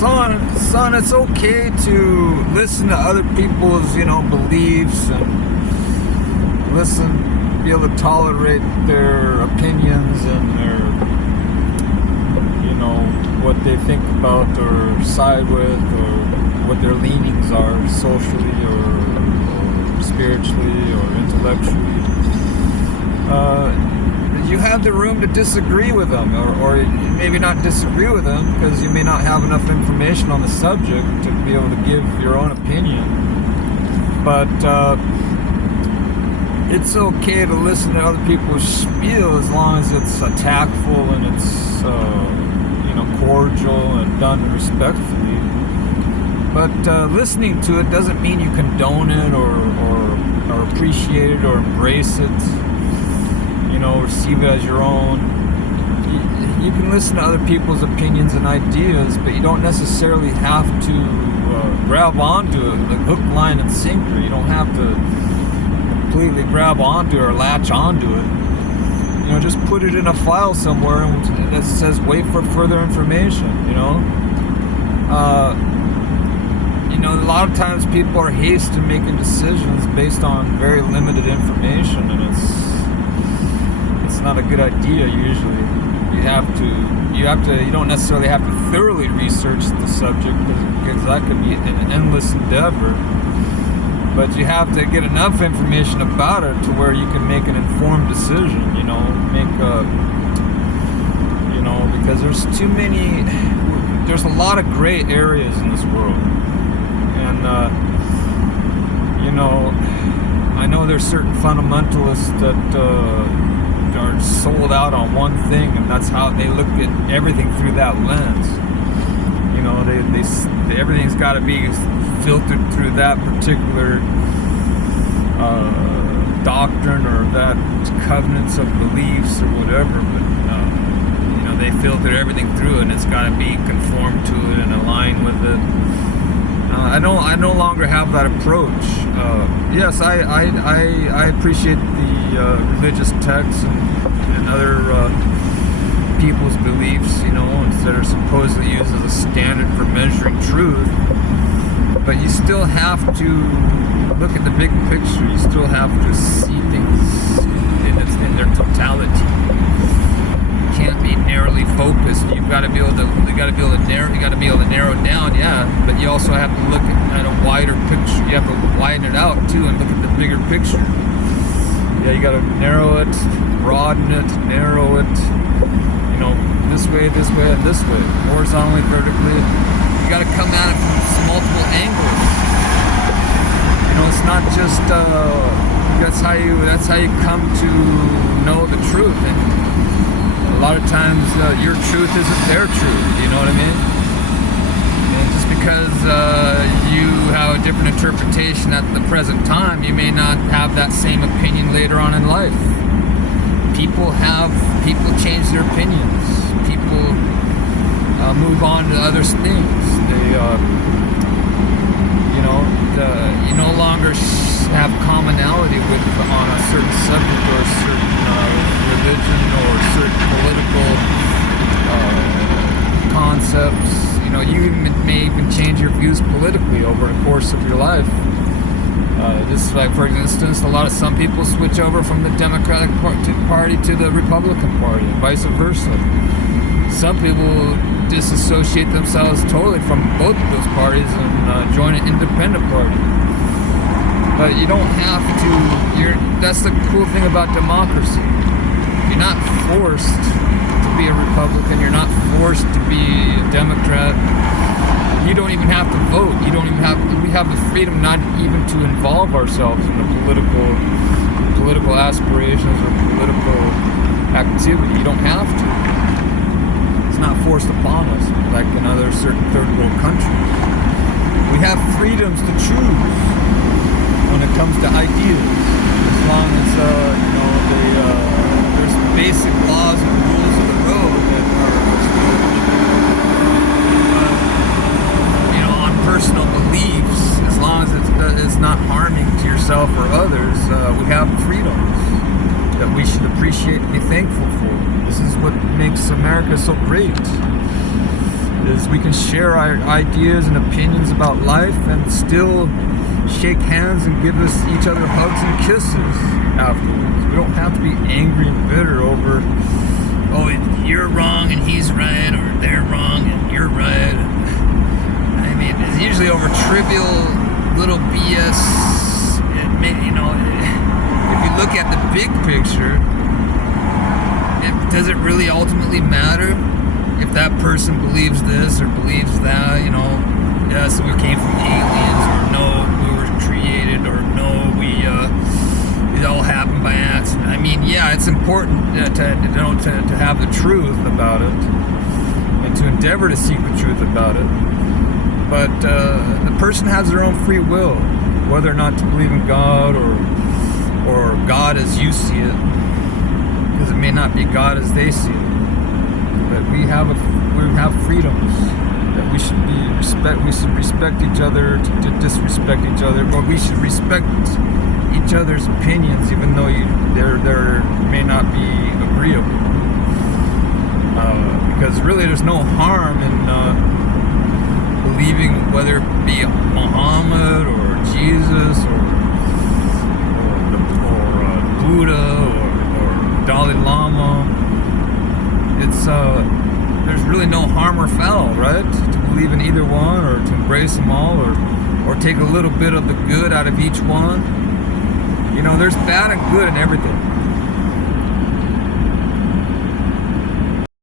son, it's okay to listen to other people's, beliefs and be able to tolerate their opinions and their, what they think about or side with or what their leanings are socially or spiritually or intellectually. You have the room to disagree with them, or maybe not disagree with them because you may not have enough information on the subject to be able to give your own opinion. But it's okay to listen to other people's spiel as long as it's tactful and it's cordial and done respectfully. But listening to it doesn't mean you condone it or appreciate it or embrace it. Receive it as your own. You can listen to other people's opinions and ideas, but you don't necessarily have to grab onto it like hook, line, and sinker. You don't have to completely grab onto it or latch onto it. Just put it in a file somewhere that says wait for further information. A lot of times people are hasty in making decisions based on very limited information, and it's not a good idea usually. You don't necessarily have to thoroughly research the subject because that could be an endless endeavor. But you have to get enough information about it to where you can make an informed decision, because there's a lot of gray areas in this world. And, I know there's certain fundamentalists that are sold out on one thing, and that's how they look at everything through that lens. Everything's got to be filtered through that particular doctrine or that covenants of beliefs or whatever. But they filter everything through it, and it's got to be conformed to it and aligned with it. I no longer have that approach. Yes, I appreciate the religious texts and other people's beliefs, that are supposedly used as a standard for measuring truth. But you still have to look at the big picture. You still have to see things in their totality. You can't be narrowly focused. You've got to be able to. You got to be able to narrow it down. Yeah, but you also have to look at a wider picture. You have to widen it out too and look at the bigger picture. Yeah, you got to narrow it, broaden it, narrow it. This way, and this way, horizontally, vertically. You got to come at it from multiple angles. It's not just. That's how you come to know the truth. And a lot of times, your truth isn't their truth. You know what I mean? And just because you have a different interpretation at the present time, you may not have that same opinion later on in life. People change their opinions. People move on to other things. You no longer have commonality on a certain subject or a certain religion or certain political concepts. You may even change your views politically over the course of your life. Just like, for instance, some people switch over from the Democratic Party to the Republican Party, and vice versa. Some people disassociate themselves totally from both of those parties and join an independent party. But you don't have to. That's the cool thing about democracy. You're not forced to be a Republican. You're not forced to be a Democrat. You don't even have to vote. We have the freedom not even to involve ourselves in the political aspirations or political activity. You don't have to. It's not forced upon us like in other certain third world countries. We have freedoms to choose when it comes to ideas, as long as there's basic laws and rules of the road that are still on personal beliefs. As long as it's not harming to yourself or others, we have freedoms that we should appreciate and be thankful for. This is what makes America so great. is we can share our ideas and opinions about life and still shake hands and give us each other hugs and kisses afterwards. We don't have to be angry and bitter over, oh, you're wrong and he's right, or they're wrong and you're right. I mean, it's usually over trivial little BS. You know, if you look at the big picture, does it really ultimately matter if that person believes this or believes that? You know, yes, we came from aliens, or no, we were created, or no, it all happened by accident. I mean, yeah, it's important to have the truth about it and to endeavor to seek the truth about it. But the person has their own free will, whether or not to believe in God or God as you see it, because it may not be God as they see it. But we have freedoms that we should respect each other, to disrespect each other, but we should respect each other's opinions, even though there may not be agreeable. Because really, there's no harm in believing, whether it be Muhammad or Jesus or Buddha or Dalai Lama. It's there's really no harm or foul, right? To believe in either one, or to embrace them all, or take a little bit of the good out of each one. You know, there's bad and good in everything.